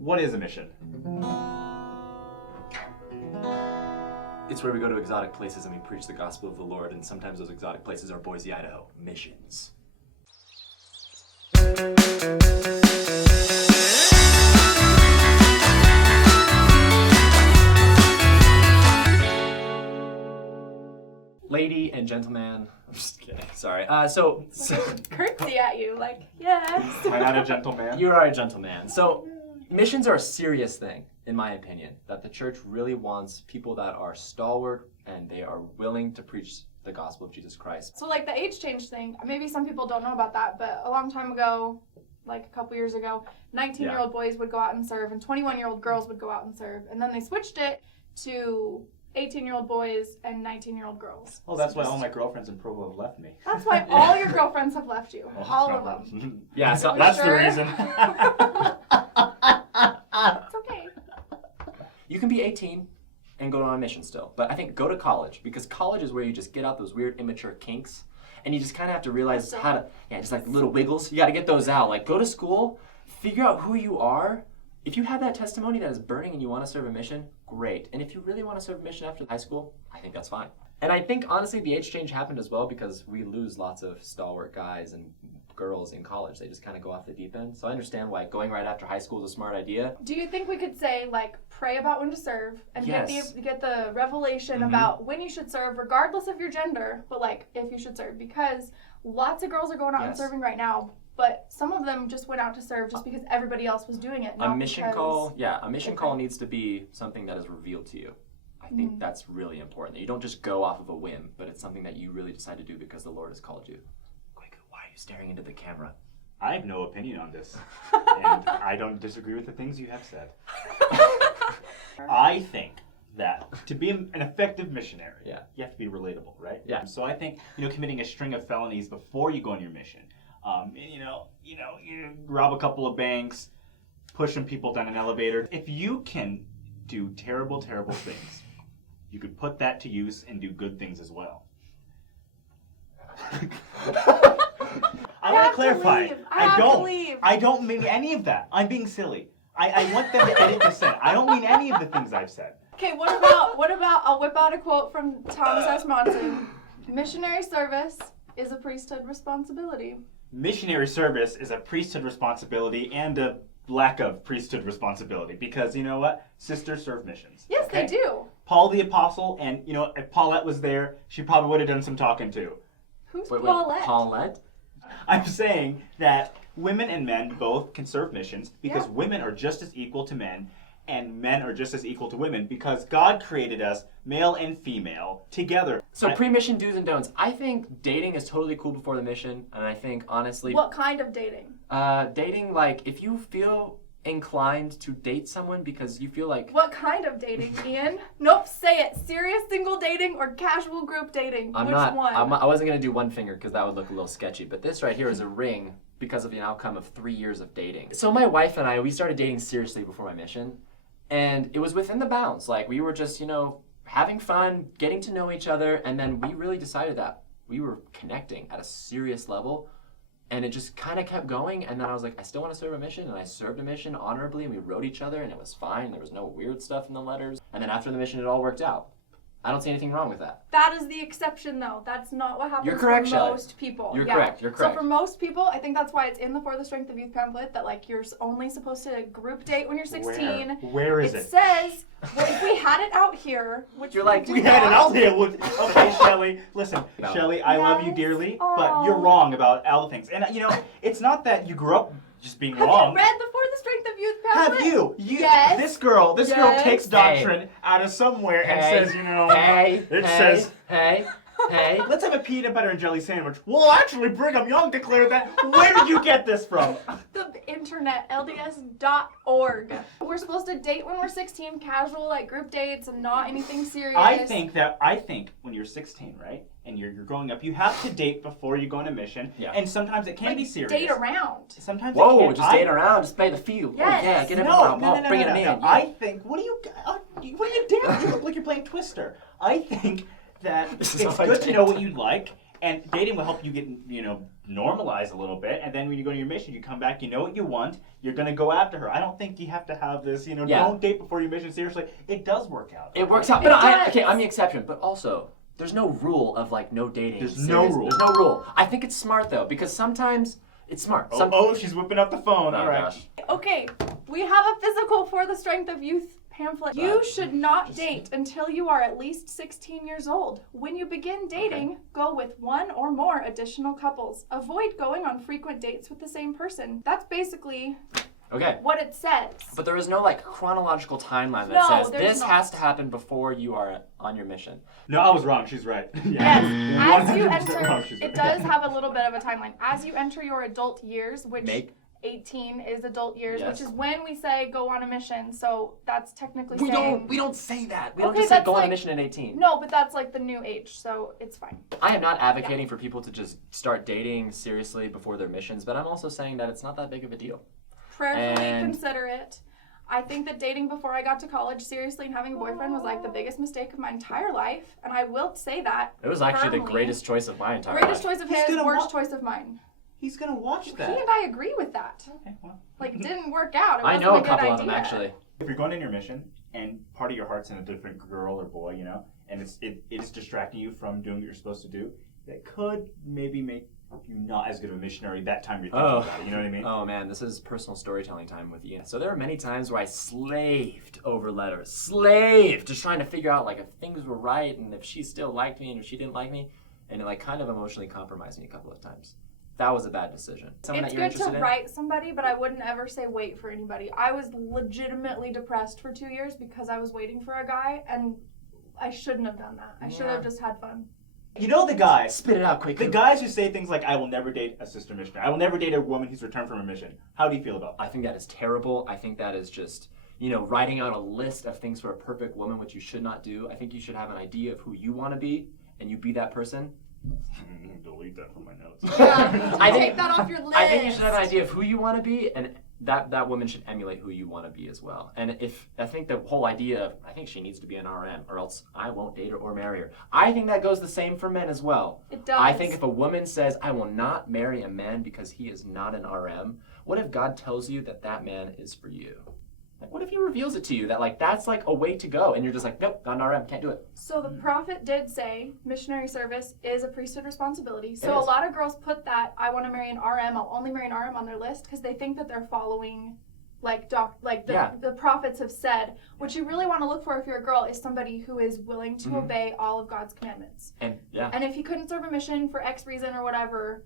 What is a mission? It's where we go to exotic places and we preach the gospel of the Lord, and sometimes those exotic places are Boise, Idaho. Missions. Lady and gentleman, I'm just kidding, sorry. So Curtsy at you, like, yes. Am I not a gentleman? You are a gentleman. So missions are a serious thing, in my opinion, that the church really wants people that are stalwart and they are willing to preach the gospel of Jesus Christ. So like the age change thing, maybe some people don't know about that, but a long time ago, like a couple years ago, 19-year-old boys would go out and serve and 21-year-old girls would go out and serve. And then they switched it to 18-year-old boys and 19-year-old girls. Oh, that's why all my girlfriends in Provo have left me. That's why all your girlfriends have left you. All of them. Yeah, so That's sure? the reason. It's okay. you can be 18 and go on a mission still, but I think go to college, because college is where you just get out those weird immature kinks, and you just kind of have to realize how to, just like little wiggles. You got to get those out. Like, go to school, figure out who you are. If you have that testimony that is burning and you want to serve a mission, great. And if you really want to serve a mission after high school, I think that's fine. And I think, honestly, the age change happened as well because we lose lots of stalwart guys and girls in college. They just kind of go off the deep end. So I understand why going right after high school is a smart idea. Do you think we could say, like, pray about when to serve and Yes. get the revelation about when you should serve, regardless of your gender, but, like, if you should serve? Because lots of girls are going out and serving right now, but some of them just went out to serve just because everybody else was doing it. A mission call needs to be something that is revealed to you. I think that's really important. That you don't just go off of a whim, but it's something that you really decide to do because the Lord has called you. Why are you staring into the camera? I have no opinion on this, and I don't disagree with the things you have said. I think that to be an effective missionary, you have to be relatable, right? Yeah. So I think, committing a string of felonies before you go on your mission, you rob a couple of banks, pushing people down an elevator. If you can do terrible, terrible things, you could put that to use and do good things as well. I want to clarify. I don't mean any of that. I'm being silly. I want them to edit this in. I don't mean any of the things I've said. Okay, what about, I'll whip out a quote from Thomas S. Monson. Missionary service is a priesthood responsibility. Missionary service is a priesthood responsibility and a lack of priesthood responsibility, because you know what? Sisters serve missions. Yes, okay? they do. Paul the Apostle, and if Paulette was there, she probably would have done some talking too. Who's Paulette? Paulette? I'm saying that women and men both can serve missions because women are just as equal to men and men are just as equal to women because God created us, male and female, together. So pre-mission do's and don'ts. I think dating is totally cool before the mission, and I think, honestly... What kind of dating? Dating, like, if you feel inclined to date someone because you feel like... What kind of dating, Ian? Nope, say it. Serious single dating or casual group dating? Which one? I wasn't going to do one finger because that would look a little sketchy, but this right here is a ring because of the outcome of 3 years of dating. So my wife and I, we started dating seriously before my mission, and it was within the bounds. Like, we were just, having fun, getting to know each other, and then we really decided that we were connecting at a serious level, and it just kind of kept going, and then I was like, I still want to serve a mission, and I served a mission honorably, and we wrote each other, and it was fine. There was no weird stuff in the letters, and then after the mission, it all worked out. I don't see anything wrong with that. That is the exception, though. That's not what happens for most people. You're correct. So for most people, I think that's why it's in the For the Strength of Youth pamphlet that, like, you're only supposed to group date when you're 16. Where is it? It says, well, if we had it out here, which you're like, we had it out here. Okay, Shelly, listen, Shelly, I love you dearly, but you're wrong about all the things. And, it's not that you grew up just being wrong. Have you read the For the Strength of Youth pamphlet? Have you? Yes. This girl takes doctrine out of somewhere and says, hey, let's have a peanut butter and jelly sandwich. Well, actually, Brigham Young declared that. Where did you get this from? The internet, LDS.org. We're supposed to date when we're 16, casual, like group dates, and not anything serious. I think when you're 16, right, and you're growing up, you have to date before you go on a mission. Yeah. And sometimes it can be serious. Date around. Sometimes date around, just play the field. Yes. Oh, yeah, get everyone involved, bring it in. No. I think, what are you doing? You look like you're playing Twister. I think that it's good to know what you like, And dating will help you get, normalized a little bit. And then when you go to your mission, you come back, you know what you want, you're going to go after her. I don't think you have to have this, don't date before your mission. Seriously, it does work out. It works out. But I'm the exception. But also, there's no rule of like no dating. There's no rule. There's no rule. I think it's smart though, because sometimes it's smart. She's whipping up the phone. All right. Gosh. Okay, we have a physical for the strength of youth pamphlet. You should not date until you are at least 16 years old. When you begin dating, go with one or more additional couples. Avoid going on frequent dates with the same person. That's basically what it says. But there is no like chronological timeline that says this not. has to happen before you are on your mission. No, I was wrong. She's right. Yes, as you 100% enter, wrong. She's it right. does have a little bit of a timeline. As you enter your adult years, which 18 is adult years, which is when we say go on a mission. So that's technically saying... We don't say that. We Okay, don't just say that's go on a like- mission at 18. No, but that's like the new age, so it's fine. I am not advocating for people to just start dating seriously before their missions, but I'm also saying that it's not that big of a deal. Prayerfully And- consider it. I think that dating before I got to college seriously and having a boyfriend was like the biggest mistake of my entire life, and I will say that. It was actually the firmly. greatest choice of my entire Greatest life. choice of He's his, gonna worst choice of mine. He's going to watch He that. and I agree with that. Okay, well. Like, it didn't work out. It I wasn't know a good couple idea. of them actually. If you're going on your mission and part of your heart's in a different girl or boy, and it's distracting you from doing what you're supposed to do, that could maybe make you not as good of a missionary that time you're thinking about it. You know what I mean? Oh man, this is personal storytelling time with Ian. So there are many times where I slaved over letters. Just trying to figure out like if things were right and if she still liked me and if she didn't like me. And it like kind of emotionally compromised me a couple of times. That was a bad decision. Someone It's that you're good to interested in? write somebody, but I wouldn't ever say wait for anybody. I was legitimately depressed for 2 years because I was waiting for a guy, and I shouldn't have done that. I should have just had fun. You know the guys. Spit it out quick. The guys who say things like, I will never date a sister missionary. I will never date a woman who's returned from a mission. How do you feel about that? I think that is terrible. I think that is just, writing out a list of things for a perfect woman, which you should not do. I think you should have an idea of who you want to be, and you be that person. Delete that from my notes. Yeah, take that off your list. I think you should have an idea of who you want to be, and that woman should emulate who you want to be as well. And I think the whole idea of, I think she needs to be an RM, or else I won't date her or marry her. I think that goes the same for men as well. It does. I think if a woman says, I will not marry a man because he is not an RM, what if God tells you that that man is for you? Like, what if he reveals it to you that, like, that's, like, a way to go, and you're just like, nope, not an RM, can't do it. So the prophet did say missionary service is a priesthood responsibility. It So a is. lot of girls put that, I want to marry an RM, I'll only marry an RM on their list because they think that they're following the prophets have said. What you really want to look for if you're a girl is somebody who is willing to obey all of God's commandments. And, And if he couldn't serve a mission for X reason or whatever,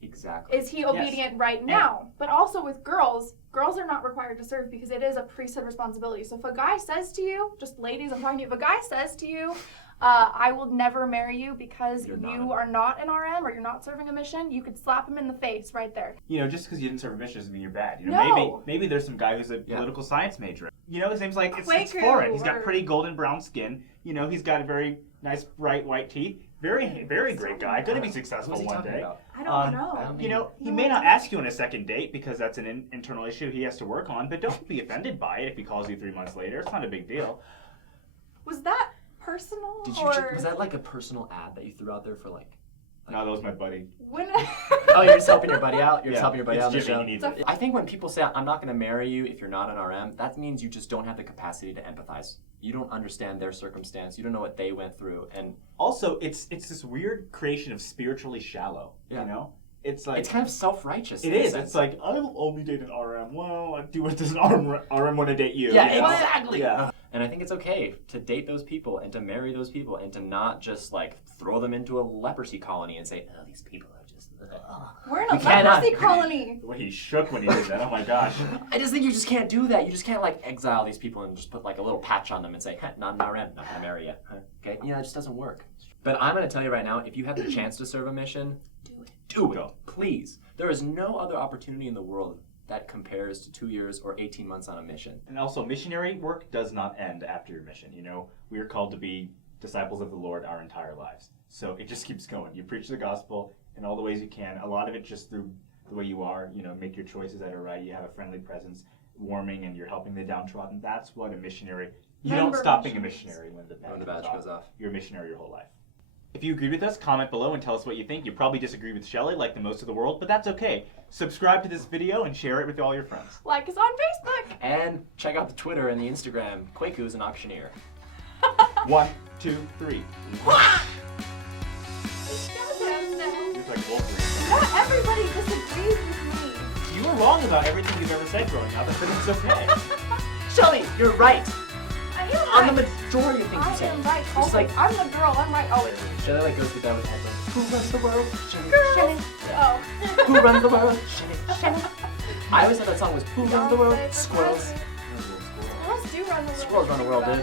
exactly. is he obedient right now? But also with girls are not required to serve because it is a priesthood responsibility. So if a guy says to you, just ladies, I'm talking to you, if a guy says to you, I will never marry you because you are not an RM or you're not serving a mission, you could slap him in the face right there. Just because you didn't serve a mission doesn't mean you're bad. No. Maybe there's some guy who's a political science major. It seems like it's Quaker foreign. He's got or- pretty golden brown skin. He's got a very nice bright white teeth. Very, very great guy. Going to be successful What's he one talking day. about? I don't know. I don't He may not ask you on a second date because that's an internal issue he has to work on, but don't be offended by it if he calls you 3 months later. It's not a big deal. Was that personal Was that like a personal ad that you threw out there for like? No, that was my buddy. when? Oh, you're just helping your buddy out? You're just helping your buddy it's out on the Jimmy, show? he needs it. I think when people say, I'm not going to marry you if you're not an RM, that means you just don't have the capacity to empathize. You don't understand their circumstance. You don't know what they went through. And Also, it's this weird creation of spiritually shallow. It's like it's kind of self-righteous. it in a is. sense. It's like I'll only date an RM. Well, what does an RM want to date you? Yeah, you know? exactly. Yeah. And I think it's okay to date those people and to marry those people and to not just like throw them into a leprosy colony and say, oh, these people are just. We're in a You cannot- leprosy colony. The way he shook when he did that. Oh my gosh. I just think you just can't do that. You just can't like exile these people and just put like a little patch on them and say, not an RM, not gonna marry you. Okay, it just doesn't work. But I'm gonna tell you right now, if you have the chance to serve a mission, do it, please. There is no other opportunity in the world that compares to 2 years or 18 months on a mission. And also, missionary work does not end after your mission. We are called to be disciples of the Lord our entire lives. So it just keeps going. You preach the gospel in all the ways you can. A lot of it just through the way you are. Make your choices that are right. You have a friendly presence, warming, and you're helping the downtrodden. That's what a missionary. You don't stop being a missionary when the badge goes off. You're a missionary your whole life. If you agreed with us, comment below and tell us what you think. You probably disagree with Shelley, like the most of the world, but that's okay. Subscribe to this video and share it with all your friends. Like us on Facebook. And check out the Twitter and the Instagram. Kwaku's an auctioneer. 1, 2, 3. Looks like Wolverine. Not everybody disagrees with me. You were wrong about everything you've ever said growing up, but it's okay. Shelley, you're right. I am On right. the majority of things you I say. am right. It's Always. like I'm the girl. I'm right always. Shelley like goes through that with headphones. Who runs the world? Shelley. Girls. Shelley. Oh. Who runs the world? Shelley. Shelley. I always thought that song was Who runs the world? Beyonce, Squirrels. Squirrels do run the world. Squirrels run the world, dude.